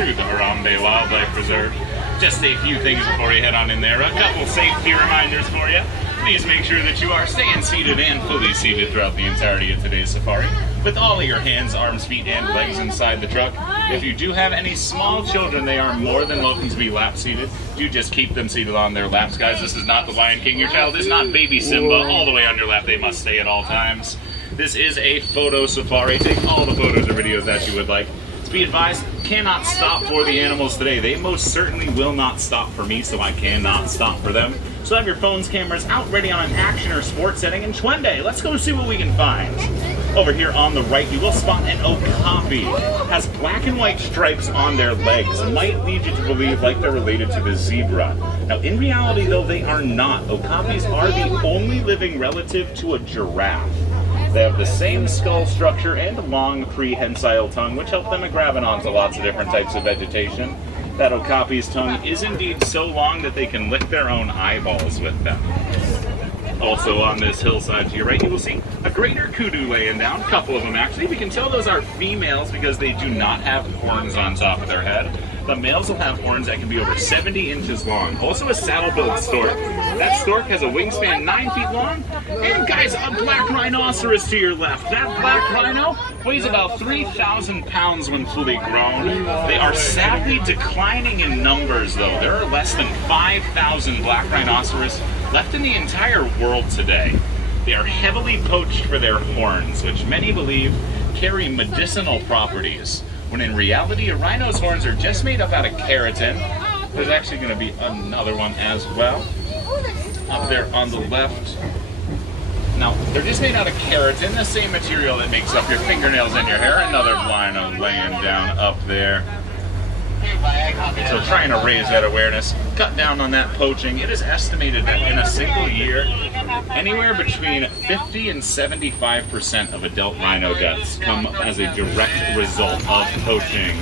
through the Harambe Wildlife Reserve. Just a few things before you head on in there. A couple safety reminders for you. Please make sure that you are staying seated and fully seated throughout the entirety of today's safari, with all of your hands, arms, feet, and legs inside the truck. If you do have any small children, they are more than welcome to be lap seated. Do just keep them seated on their laps, guys. This is not the Lion King. Your child is not baby Simba all the way on your lap. They must stay at all times. This is a photo safari. Take all the photos or videos that you would like. Be advised, cannot stop for the animals today. They most certainly will not stop for me, so I cannot stop for them. So have your phones, cameras out ready on an action or sports setting. And Twende, let's go see what we can find. Over here on the right, you will spot an Okapi. Has black and white stripes on their legs. Might lead you to believe like they're related to the zebra. Now, in reality, though, they are not. Okapis are the only living relative to a giraffe. They have the same skull structure and a long prehensile tongue, which help them grabbing onto lots of different types of vegetation. That Okapi's tongue is indeed so long that they can lick their own eyeballs with them. Also on this hillside to your right, you will see a greater kudu laying down, a couple of them actually. We can tell those are females because they do not have horns on top of their head. The males will have horns that can be over 70 inches long. Also a saddle-billed stork. That stork has a wingspan 9 feet long. And guys, a black rhinoceros to your left. That black rhino weighs about 3,000 pounds when fully grown. They are sadly declining in numbers though. There are less than 5,000 black rhinoceros left in the entire world today. They are heavily poached for their horns, which many believe carry medicinal properties, when in reality a rhino's horns are just made up out of keratin. There's actually going to be another one as well up there on the left. Now, they're just made out of keratin, the same material that makes up your fingernails and your hair. Another rhino laying down up there. So trying to raise that awareness, cut down on that poaching. It is estimated that in a single year, anywhere between 50 and 75% of adult rhino deaths come as a direct result of poaching.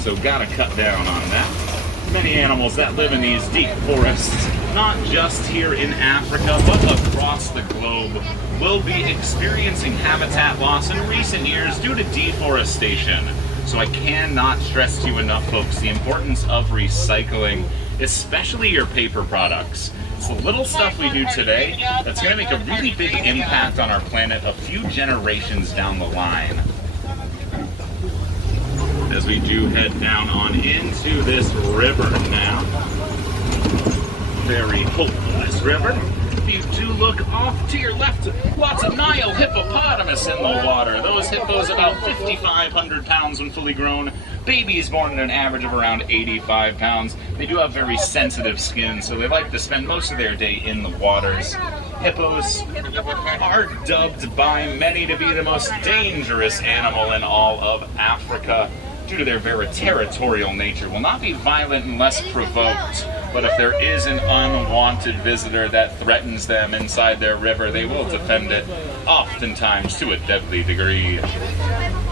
So gotta cut down on that. Many animals that live in these deep forests, not just here in Africa, but across the globe, will be experiencing habitat loss in recent years due to deforestation. So I cannot stress to you enough, folks, the importance of recycling, especially your paper products. It's the little stuff we do today that's going to make a really big impact on our planet a few generations down the line. As we do head down on into this river now. Very hopeful, this river. You do look off to your left, lots of Nile hippopotamus in the water. Those hippos about 5,500 pounds when fully grown. Babies born at an average of around 85 pounds. They do have very sensitive skin, so they like to spend most of their day in the waters. Hippos are dubbed by many to be the most dangerous animal in all of Africa due to their very territorial nature. Will not be violent unless provoked. But if there is an unwanted visitor that threatens them inside their river, they will defend it, oftentimes to a deadly degree.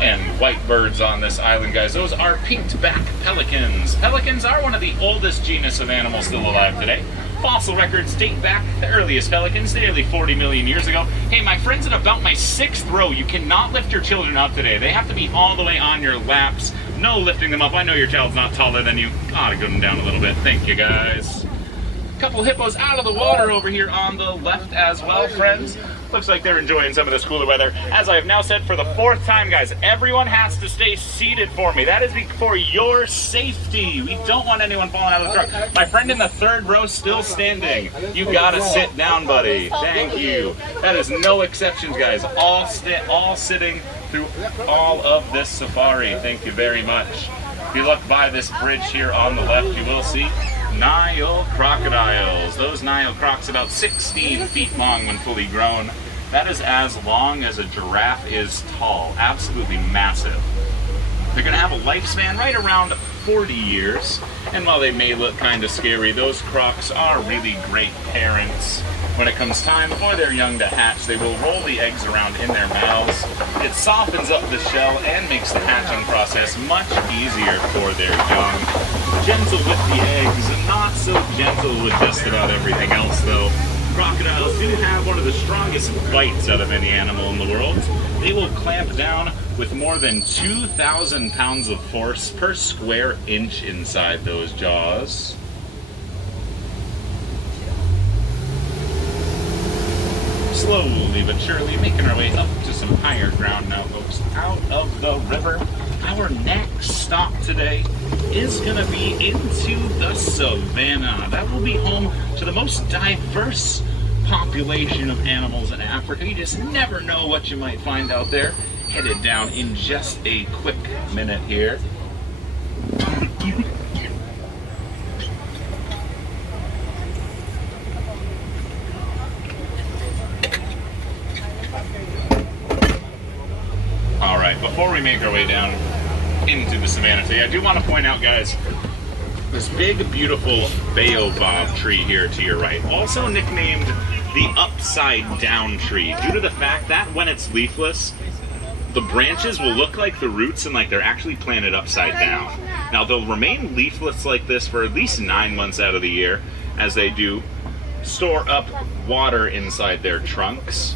And white birds on this island, guys, those are peaked-back pelicans. Pelicans are one of the oldest genus of animals still alive today. Fossil records date back the earliest pelicans, nearly 40 million years ago. Hey, my friends in about my 6th row, you cannot lift your children up today. They have to be all the way on your laps. No lifting them up. I know your child's not taller than you. Ought to go them down a little bit. Thank you, guys. Couple hippos out of the water over here on the left as well, friends. Looks like they're enjoying some of this cooler weather. As I have now said for the 4th time, guys, everyone has to stay seated for me. That is for your safety. We don't want anyone falling out of the truck. My friend in the 3rd row still standing. You gotta sit down, buddy. Thank you. That is no exceptions, guys. All sitting through all of this safari. Thank you very much. If you look by this bridge here on the left, you will see Nile crocodiles. Those Nile crocs about 16 feet long when fully grown. That is as long as a giraffe is tall. Absolutely massive. They're going to have a lifespan right around 40 years. And while they may look kind of scary, those crocs are really great parents. When it comes time for their young to hatch, they will roll the eggs around in their mouths. It softens up the shell and makes the hatching process much easier for their young. Gentle with the eggs, and not so gentle with just about everything else though. Crocodiles do have one of the strongest bites out of any animal in the world. They will clamp down with more than 2,000 pounds of force per square inch inside those jaws. Slowly but surely making our way up to some higher ground now, folks, out of the river. Our next stop today is going to be into the Savanna. That will be home to the most diverse population of animals in Africa. You just never know what you might find out there. Headed down in just a quick minute here. All right, before we make our way down into the Savanna today, I do want to point out, guys, this big, beautiful Baobab tree here to your right, also nicknamed the upside down tree, due to the fact that when it's leafless, the branches will look like the roots and like they're actually planted upside down. Now, they'll remain leafless like this for at least 9 months out of the year, as they do store up water inside their trunks.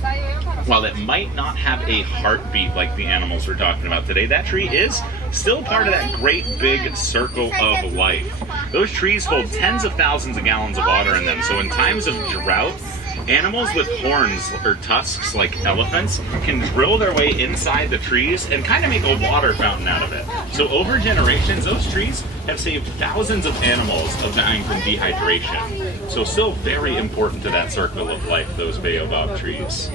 While it might not have a heartbeat like the animals we're talking about today, that tree is still part of that great big circle of life. Those trees hold tens of thousands of gallons of water in them, so in times of drought, animals with horns or tusks like elephants can drill their way inside the trees and kind of make a water fountain out of it. So over generations, those trees have saved thousands of animals of dying from dehydration. So still very important to that circle of life, those Baobab trees.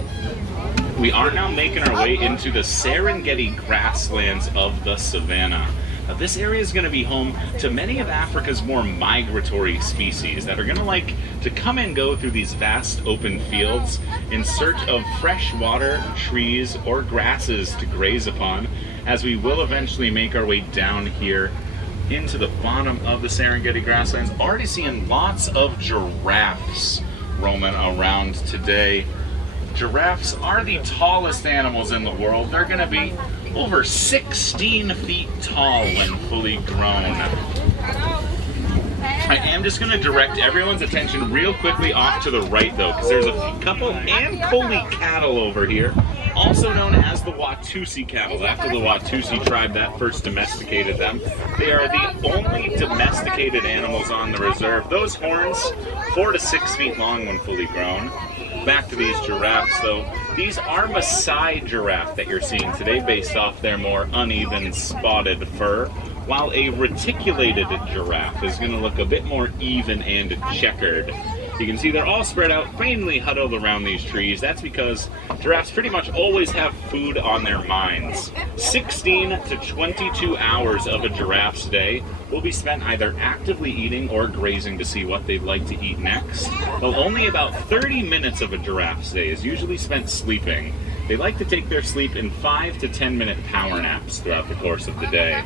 We are now making our way into the Serengeti grasslands of the Savanna. Now, this area is going to be home to many of Africa's more migratory species that are going to like to come and go through these vast open fields in search of fresh water, trees, or grasses to graze upon, as we will eventually make our way down here into the bottom of the Serengeti grasslands. Already seeing lots of giraffes roaming around today. Giraffes are the tallest animals in the world. They're going to be over 16 feet tall when fully grown. I am just going to direct everyone's attention real quickly off to the right, though, because there's a couple Ankole cattle over here, also known as the Watusi cattle, after the Watusi tribe that first domesticated them. They are the only domesticated animals on the reserve. Those horns, 4 to 6 feet long when fully grown. Back to these giraffes, though. These are Maasai giraffe that you're seeing today based off their more uneven spotted fur, while a reticulated giraffe is going to look a bit more even and checkered. You can see they're all spread out, faintly huddled around these trees. That's because giraffes pretty much always have food on their minds. 16 to 22 hours of a giraffe's day will be spent either actively eating or grazing to see what they'd like to eat next. Though only about 30 minutes of a giraffe's day is usually spent sleeping. They like to take their sleep in 5 to 10 minute power naps throughout the course of the day.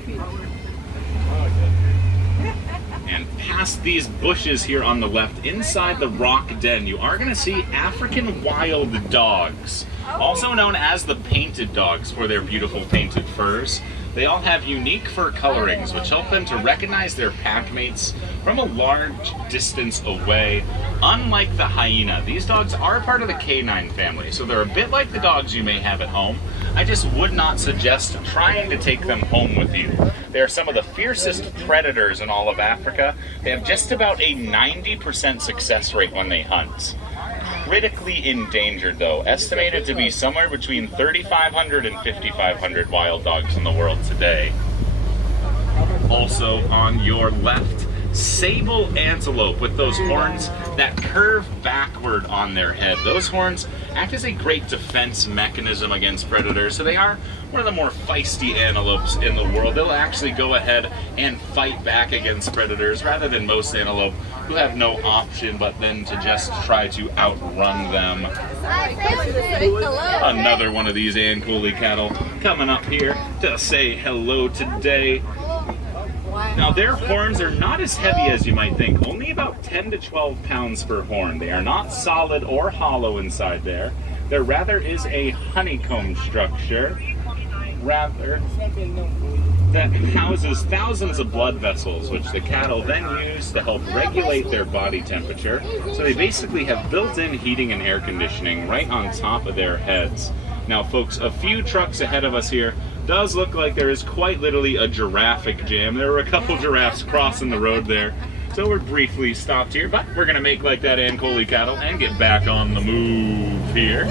And past these bushes here on the left, inside the rock den, you are going to see African wild dogs, also known as the painted dogs for their beautiful painted furs. They all have unique fur colorings, which help them to recognize their pack mates from a large distance away. Unlike the hyena, these dogs are part of the canine family, so they're a bit like the dogs you may have at home. I just would not suggest trying to take them home with you. They are some of the fiercest predators in all of Africa. They have just about a 90% success rate when they hunt. Critically endangered, though, estimated to be somewhere between 3,500 and 5,500 wild dogs in the world today. Also on your left, sable antelope with those horns that curve backward on their head. Those horns act as a great defense mechanism against predators, so they are one of the more feisty antelopes in the world. They'll actually go ahead and fight back against predators rather than most antelope who have no option but then to just try to outrun them. Another one of these Ankole cattle coming up here to say hello today. Now, their horns are not as heavy as you might think, only about 10 to 12 pounds per horn. They are not solid or hollow inside there. There rather is a honeycomb structure, that houses thousands of blood vessels, which the cattle then use to help regulate their body temperature. So they basically have built-in heating and air conditioning right on top of their heads. Now folks, a few trucks ahead of us here does look like there is quite literally a giraffic jam. There were a couple giraffes crossing the road there. So we're briefly stopped here, but we're gonna make like that Ancoli cattle and get back on the move here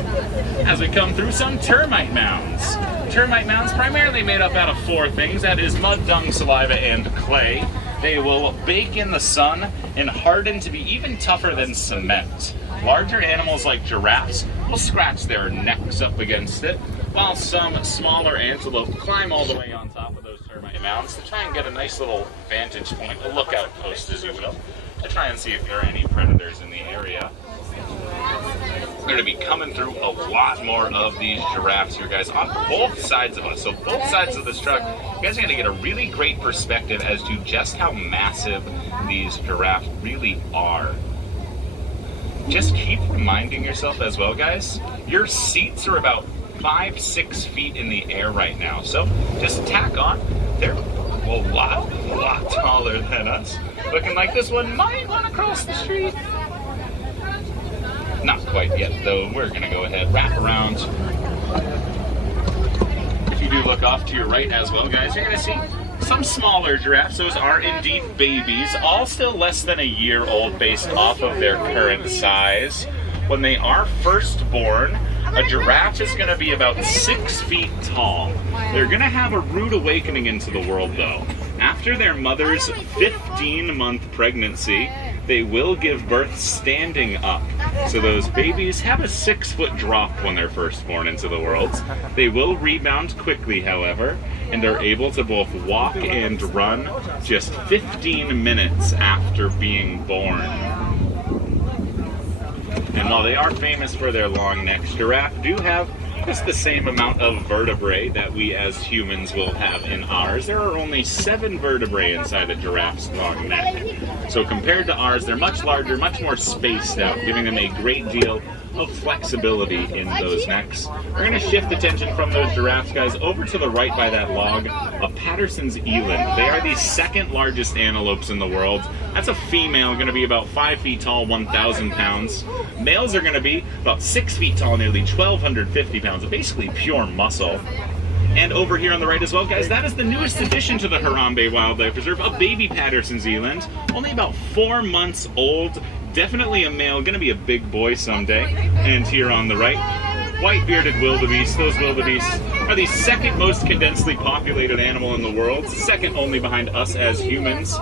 as we come through some termite mounds. Termite mounds primarily made up out of 4 things. That is mud, dung, saliva, and clay. They will bake in the sun and harden to be even tougher than cement. Larger animals like giraffes will scratch their necks up against it, while some smaller antelope climb all the way on top of those termite mounds to try and get a nice little vantage point, a lookout post as you will, to try and see if there are any predators in the area. We're going to be coming through a lot more of these giraffes here, guys, on both sides of us. So both sides of this truck, you guys are going to get a really great perspective as to just how massive these giraffes really are. Just keep reminding yourself as well, guys, your seats are about 5-6 feet in the air right now. So just tack on. They're a lot taller than us. Looking like this one might want to cross the street. Not quite yet, though. We're going to go ahead, wrap around. If you do look off to your right as well, guys, you're going to see some smaller giraffes. Those are indeed babies, all still less than a year old based off of their current size. When they are first born, a giraffe is going to be about 6 feet tall. They're going to have a rude awakening into the world, though. After their mother's 15-month pregnancy, they will give birth standing up. So those babies have a 6-foot drop when they're first born into the world. They will rebound quickly, however, and are able to both walk and run just 15 minutes after being born. And while they are famous for their long necks, giraffes do have just the same amount of vertebrae that we as humans will have in ours. There are only 7 vertebrae inside a giraffe's long neck. So compared to ours, they're much larger, much more spaced out, giving them a great deal of flexibility in those necks. We're going to shift attention from those giraffes, guys, over to the right by that log, a Patterson's eland. They are the 2nd largest antelopes in the world. That's a female, going to be about 5 feet tall, 1,000 pounds. Males are going to be about 6 feet tall, nearly 1,250 pounds, basically pure muscle. And over here on the right as well, guys, that is the newest addition to the Harambe Wildlife Reserve, a baby Patterson's eland, only about 4 months old. Definitely a male, gonna be a big boy someday. And here on the right, white-bearded wildebeest. Those wildebeests are the 2nd most condensely populated animal in the world, 2nd only behind us as humans.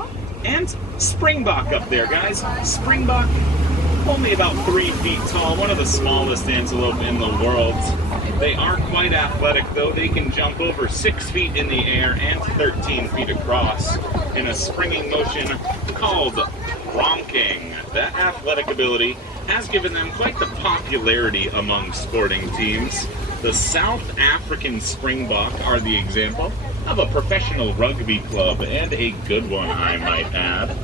And springbok up there, guys. Springbok, only about 3 feet tall, one of the smallest antelope in the world. They are quite athletic, though. They can jump over 6 feet in the air and 13 feet across in a springing motion called bronking. That athletic ability has given them quite the popularity among sporting teams. The South African Springbok are the example of a professional rugby club, and a good one, I might add.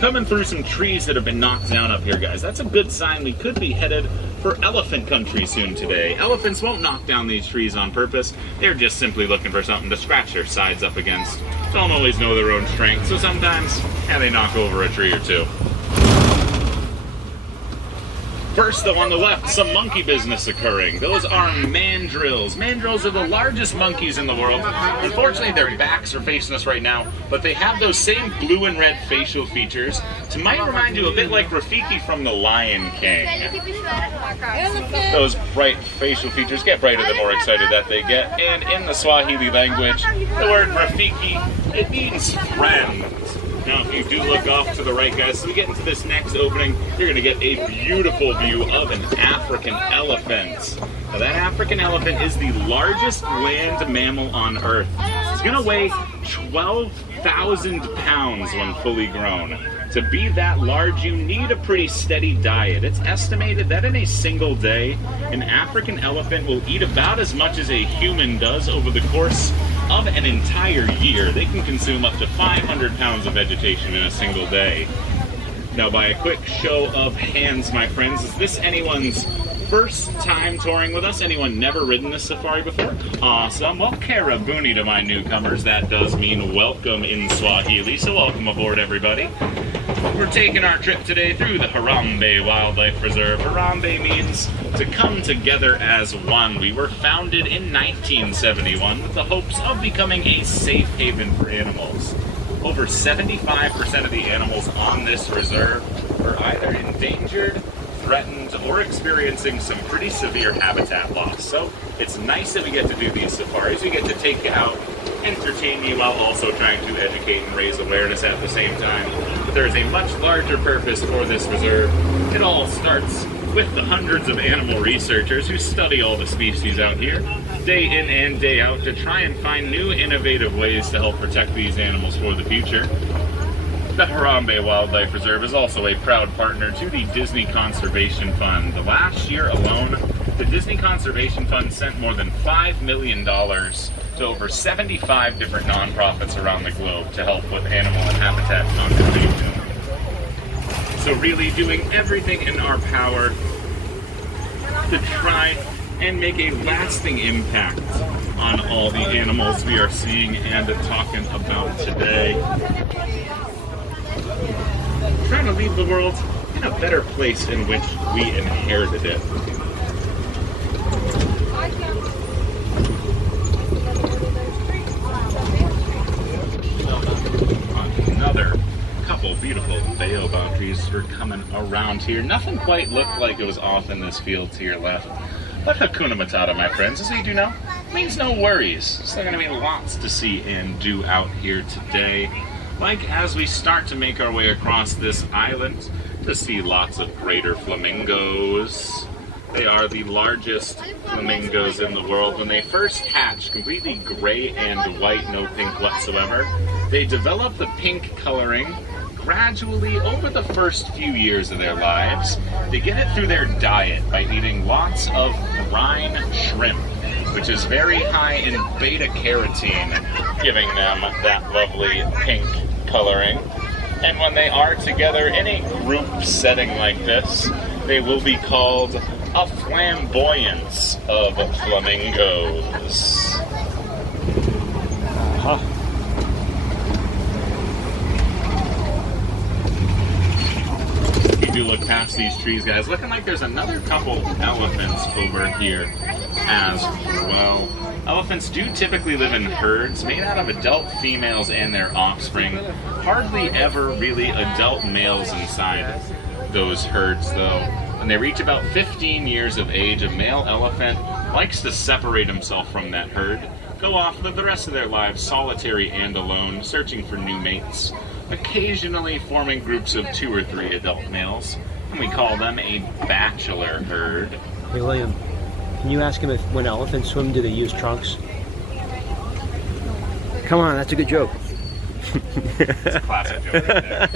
Coming through some trees that have been knocked down up here, guys. That's a good sign. We could be headed for elephant country soon today. Elephants won't knock down these trees on purpose. They're just simply looking for something to scratch their sides up against. Don't always know their own strength, so sometimes, they knock over a tree or two. First, though, on the left, some monkey business occurring. Those are mandrills. Mandrills are the largest monkeys in the world. Unfortunately, their backs are facing us right now, but they have those same blue and red facial features to might remind you a bit like Rafiki from The Lion King. Those bright facial features get brighter the more excited that they get, and in the Swahili language, the word Rafiki, it means friend. Now, if you do look off to the right, guys, as we get into this next opening, you're going to get a beautiful view of an African elephant. Now, that African elephant is the largest land mammal on Earth. It's going to weigh 12,000 pounds when fully grown. To be that large, you need a pretty steady diet. It's estimated that in a single day, an African elephant will eat about as much as a human does over the course of an entire year. They can consume up to 500 pounds of vegetation in a single day. Now, by a quick show of hands, my friends, is this anyone's first time touring with us? Anyone never ridden this safari before? Awesome. Well, karabuni to my newcomers. That does mean welcome in Swahili, so welcome aboard, everybody. We're taking our trip today through the Harambe Wildlife Reserve. Harambe means to come together as one. We were founded in 1971 with the hopes of becoming a safe haven for animals. Over 75% of the animals on this reserve are either endangered, threatened, or experiencing some pretty severe habitat loss. So it's nice that we get to do these safaris. We get to take you out, entertain you, while also trying to educate and raise awareness at the same time. But there is a much larger purpose for this reserve. It all starts with the hundreds of animal researchers who study all the species out here, day in and day out, to try and find new innovative ways to help protect these animals for the future. The Harambe Wildlife Reserve is also a proud partner to the Disney Conservation Fund. The last year alone, the Disney Conservation Fund sent more than $5 million to over 75 different nonprofits around the globe to help with animal and habitat conservation. So really doing everything in our power to try and make a lasting impact on all the animals we are seeing and talking about today. Trying to leave the world in a better place in which we inherited it. Another couple beautiful Baobab trees are coming around here. Nothing quite looked like it was off in this field to your left. But Hakuna Matata, my friends, as you do know, means no worries. Still going to be lots to see and do out here today. Like as we start to make our way across this island to see lots of greater flamingos. They are the largest flamingos in the world. When they first hatch, completely gray and white, no pink whatsoever, they develop the pink coloring gradually over the first few years of their lives. They get it through their diet by eating lots of brine shrimp, which is very high in beta-carotene, giving them that lovely pink coloring. And when they are together in a group setting like this, they will be called a flamboyance of flamingos. You do look past these trees, guys. Looking like there's another couple elephants over here as well. Elephants do typically live in herds made out of adult females and their offspring. Hardly ever really adult males inside those herds, though. When they reach about 15 years of age, a male elephant likes to separate himself from that herd, go off, live the rest of their lives solitary and alone, searching for new mates, occasionally forming groups of 2 or 3 adult males, and we call them a bachelor herd. Hey William, can you ask him if when elephants swim, do they use trunks? Come on, that's a good joke. It's a classic joke right there.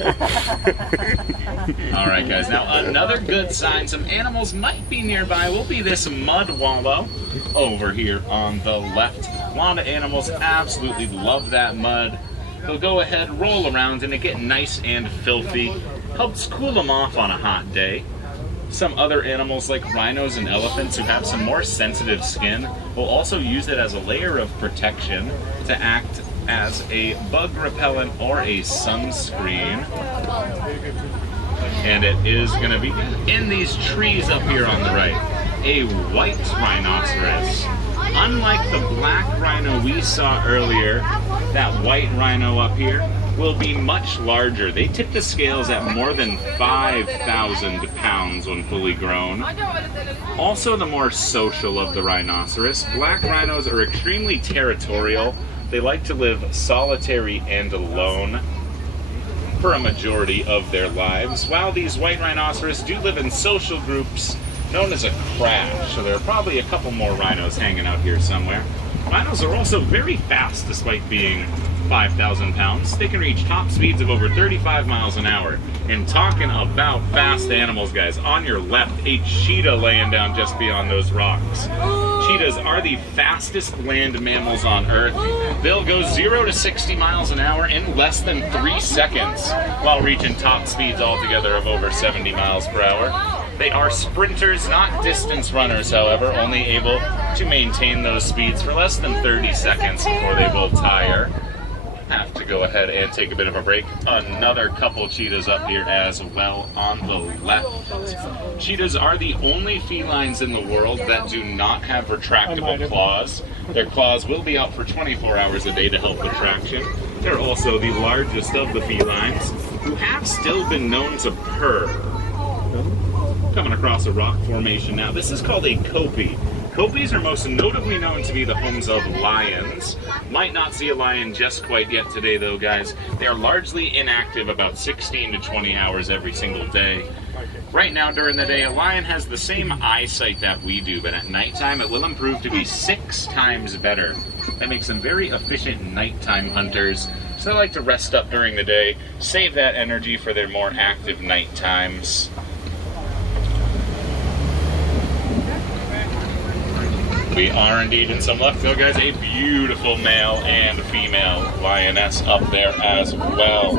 Alright guys, now another good sign some animals might be nearby will be this mud wallow over here on the left. A lot of animals absolutely love that mud. They'll go ahead, roll around in it, get nice and filthy. Helps cool them off on a hot day. Some other animals like rhinos and elephants who have some more sensitive skin will also use it as a layer of protection to act as a bug repellent or a sunscreen. And it is going to be in these trees up here on the right, a white rhinoceros. Unlike the black rhino we saw earlier, that white rhino up here will be much larger. They tip the scales at more than 5,000 pounds when fully grown. Also the more social of the rhinoceros, black rhinos are extremely territorial. They like to live solitary and alone for a majority of their lives, while these white rhinoceros do live in social groups known as a crash, so there are probably a couple more rhinos hanging out here somewhere. Rhinos are also very fast despite being 5,000 pounds. They can reach top speeds of over 35 miles an hour. And talking about fast animals, guys, on your left, a cheetah laying down just beyond those rocks. Cheetahs are the fastest land mammals on Earth. They'll go 0 to 60 miles an hour in less than 3 seconds while reaching top speeds altogether of over 70 miles per hour. They are sprinters, not distance runners, however, only able to maintain those speeds for less than 30 seconds before they will tire. Have to go ahead and take a bit of a break. Another couple cheetahs up here as well on the left. Cheetahs are the only felines in the world that do not have retractable claws. Their claws will be out for 24 hours a day to help with traction. They're also the largest of the felines who have still been known to purr. Coming across a rock formation now. This is called a Okapi. Okapis are most notably known to be the homes of lions. Might not see a lion just quite yet today though, guys. They are largely inactive about 16 to 20 hours every single day. Right now during the day, a lion has the same eyesight that we do, but at nighttime it will improve to be 6 times better. That makes them very efficient nighttime hunters. So they like to rest up during the day, save that energy for their more active night times. We are indeed in some luck though, guys. A beautiful male and female lioness up there as well.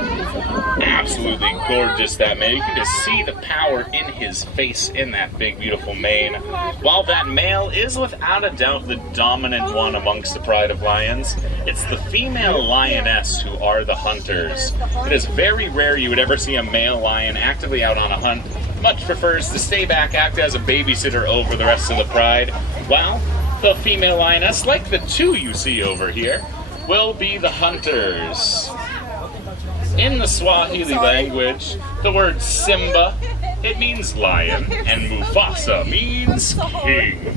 Absolutely gorgeous, that male. You can just see the power in his face in that big, beautiful mane. While that male is without a doubt the dominant one amongst the pride of lions, it's the female lioness who are the hunters. It is very rare you would ever see a male lion actively out on a hunt. Much prefers to stay back, act as a babysitter over the rest of the pride, while the female lioness, like the two you see over here, will be the hunters. In the Swahili language, the word Simba, it means lion, and Mufasa means king.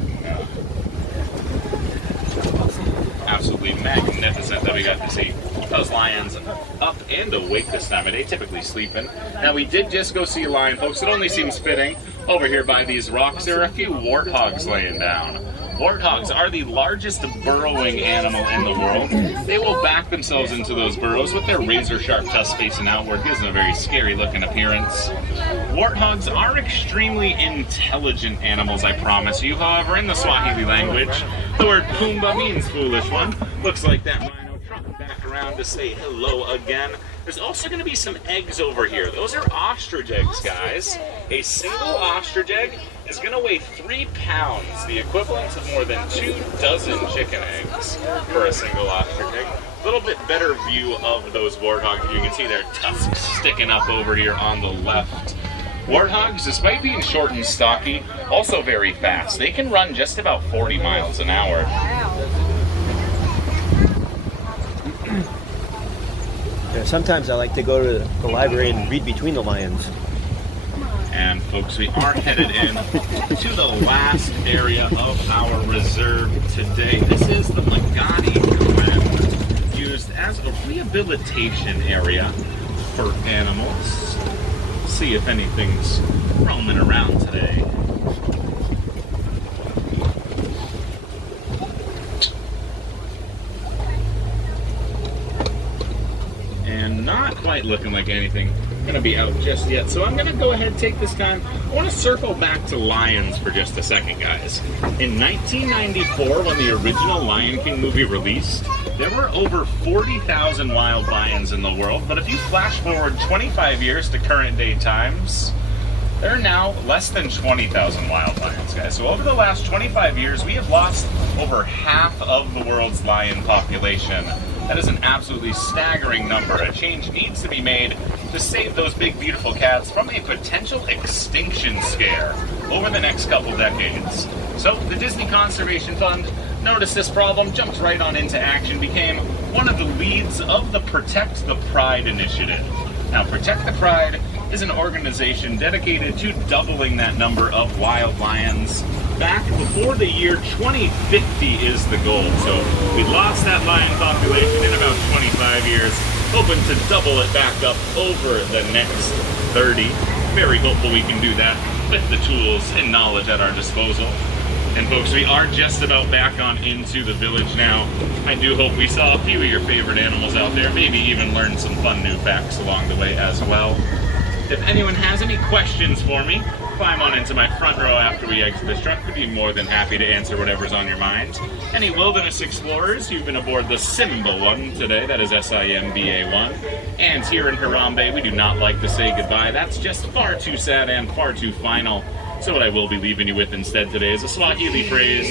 Absolutely magnificent that we got to see those lions up and awake this time of day, typically sleeping. Now we did just go see a lion, folks. It only seems fitting. Over here by these rocks, there are a few warthogs laying down. Warthogs are the largest burrowing animal in the world. They will back themselves into those burrows with their razor-sharp tusks facing outward, gives them a very scary-looking appearance. Warthogs are extremely intelligent animals, I promise you. However, in the Swahili language, the word Pumbaa means foolish one. Looks like that rhino trotting back around to say hello again. There's also going to be some eggs over here. Those are ostrich eggs, guys. A single ostrich egg is going to weigh 3 pounds, the equivalent of more than 2 dozen chicken eggs for a single ostrich egg. A little bit better view of those warthogs. You can see their tusks sticking up over here on the left. Warthogs, despite being short and stocky, also very fast. They can run just about 40 miles an hour. Yeah, sometimes I like to go to the library and read between the lions. And folks, we are headed in to the last area of our reserve today. This is the Magadi Glen, used as a rehabilitation area for animals. See if anything's roaming around today. And not quite looking like anything gonna be out just yet, so I'm gonna go ahead and take this time. I want to circle back to lions for just a second, guys. In 1994, when the original Lion King movie released, there were over 40,000 wild lions in the world, but if you flash forward 25 years to current day times, there are now less than 20,000 wild lions, guys. So over the last 25 years, we have lost over half of the world's lion population. That is an absolutely staggering number. A change needs to be made to save those big, beautiful cats from a potential extinction scare over the next couple decades. So the Disney Conservation Fund noticed this problem, jumped right on into action, became one of the leads of the Protect the Pride initiative. Now, Protect the Pride is an organization dedicated to doubling that number of wild lions back before the year 2050 is the goal. So we lost that lion population in about 25 years, hoping to double it back up over the next 30. Very hopeful we can do that with the tools and knowledge at our disposal. And folks, we are just about back on into the village now. I do hope we saw a few of your favorite animals out there, maybe even learned some fun new facts along the way as well. If anyone has any questions for me, climb on into my front row after we exit this truck. I'd be more than happy to answer whatever's on your mind. Any wilderness explorers, you've been aboard the Simba one today. That is Simba 1. And here in Harambe, we do not like to say goodbye. That's just far too sad and far too final. So what I will be leaving you with instead today is a Swahili phrase,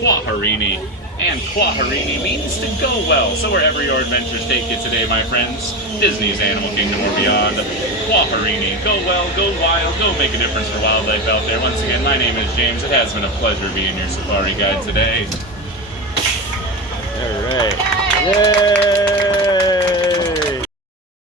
kwaherini. And kwaherini means to go well. So wherever your adventures take you today, my friends, Disney's Animal Kingdom or beyond, kwaherini. Go well, go wild, go make a difference for wildlife out there. Once again, my name is James. It has been a pleasure being your safari guide today. All right. Yay!